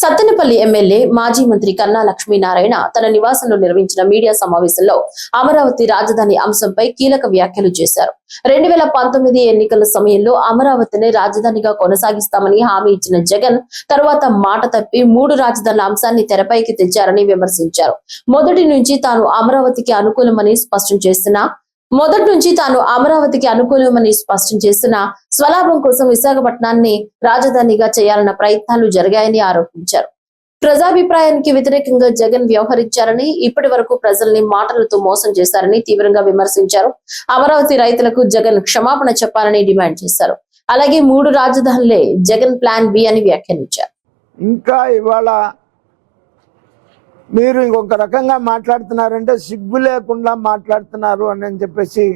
Sattenapalli MLA మాజీ మంత్రి కన్నా లక్ష్మీనారాయణ తన నివాసంలో నిర్వహించిన మీడియా సమావేశంలో అమరావతి రాజధాని అంశంపై కీలక వ్యాఖ్యలు చేశారు. 2019 ఎన్నికల సమయంలో అమరావతిని రాజధానిగా కొనసాగిస్తామని హామీ ఇచ్చిన జగన్ తర్వాత మాట తప్పి 3 రాజధానుల అంశాన్ని తెరపైకి తెచ్చారని విమర్శించారు. మొదటి నుంచి తాను అమరావతికి అనుకూలమని స్పష్టం చేస్తున్న స్వలాభం కోసం విశాఖపట్నాన్ని రాజధానిగా చేయాలన్న ప్రయత్నాలు జరిగాయని ఆరోపించారు. ప్రజాభిప్రాయానికి వ్యతిరేకంగా జగన్ వ్యవహరించారని, ఇప్పటి వరకు ప్రజల్ని మాటలతో మోసం చేశారని తీవ్రంగా విమర్శించారు. అమరావతి రైతులకు జగన్ క్షమాపణ చెప్పాలని డిమాండ్ చేశారు. అలాగే 3 రాజధానులే జగన్ ప్లాన్ బి అని వ్యాఖ్యానించారు. ఇంకా ఇవాళ మీరు ఇంకొక రకంగా మాట్లాడుతున్నారంటే సిగ్గు లేకుండా మాట్లాడుతున్నారు అని చెప్పేసి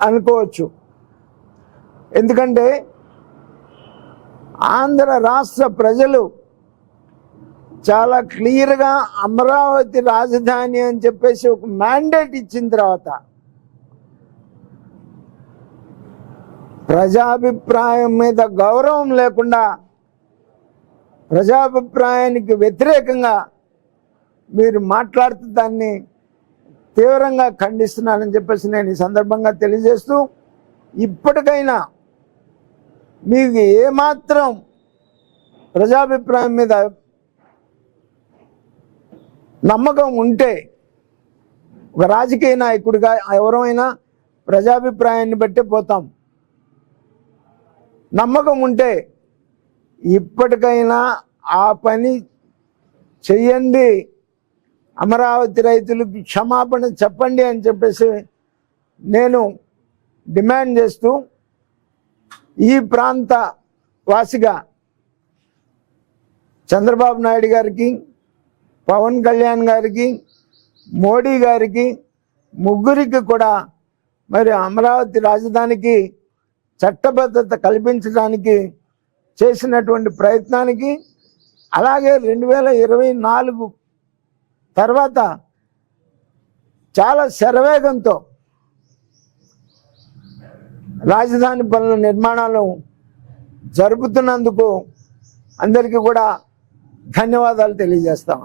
అనుకోవచ్చు. ఎందుకంటే ఆంధ్ర రాష్ట్ర ప్రజలు చాలా క్లియర్గా అమరావతి రాజధాని అని చెప్పేసి ఒక మ్యాండేట్ ఇచ్చిన తర్వాత ప్రజాభిప్రాయం మీద గౌరవం లేకుండా ప్రజాభిప్రాయానికి వ్యతిరేకంగా మీరు మాట్లాడుతూ దాన్ని తీవ్రంగా ఖండిస్తున్నానని చెప్పేసి నేను ఈ సందర్భంగా తెలియజేస్తూ, ఇప్పటికైనా మీకు ఏమాత్రం ప్రజాభిప్రాయం మీద నమ్మకం ఉంటే, ఒక రాజకీయ నాయకుడిగా ఎవరైనా ప్రజాభిప్రాయాన్ని బట్టే పోతాం, నమ్మకం ఉంటే ఇప్పటికైనా ఆ పని చెయ్యండి, అమరావతి రైతులకు క్షమాపణ చెప్పండి అని చెప్పేసి నేను డిమాండ్ చేస్తూ, ఈ ప్రాంత వాసిగా చంద్రబాబు నాయుడు గారికి, పవన్ కళ్యాణ్ గారికి, మోడీ గారికి, ముగ్గురికి కూడా మరి అమరావతి రాజధానికి చట్టబద్ధత కల్పించడానికి చేసినటువంటి ప్రయత్నానికి, అలాగే 2024 తర్వాత చాలా శరవేగంతో రాజధాని పనుల నిర్మాణాలు జరుపుతున్నందుకు అందరికీ కూడా ధన్యవాదాలు తెలియజేస్తా ఉన్నాను.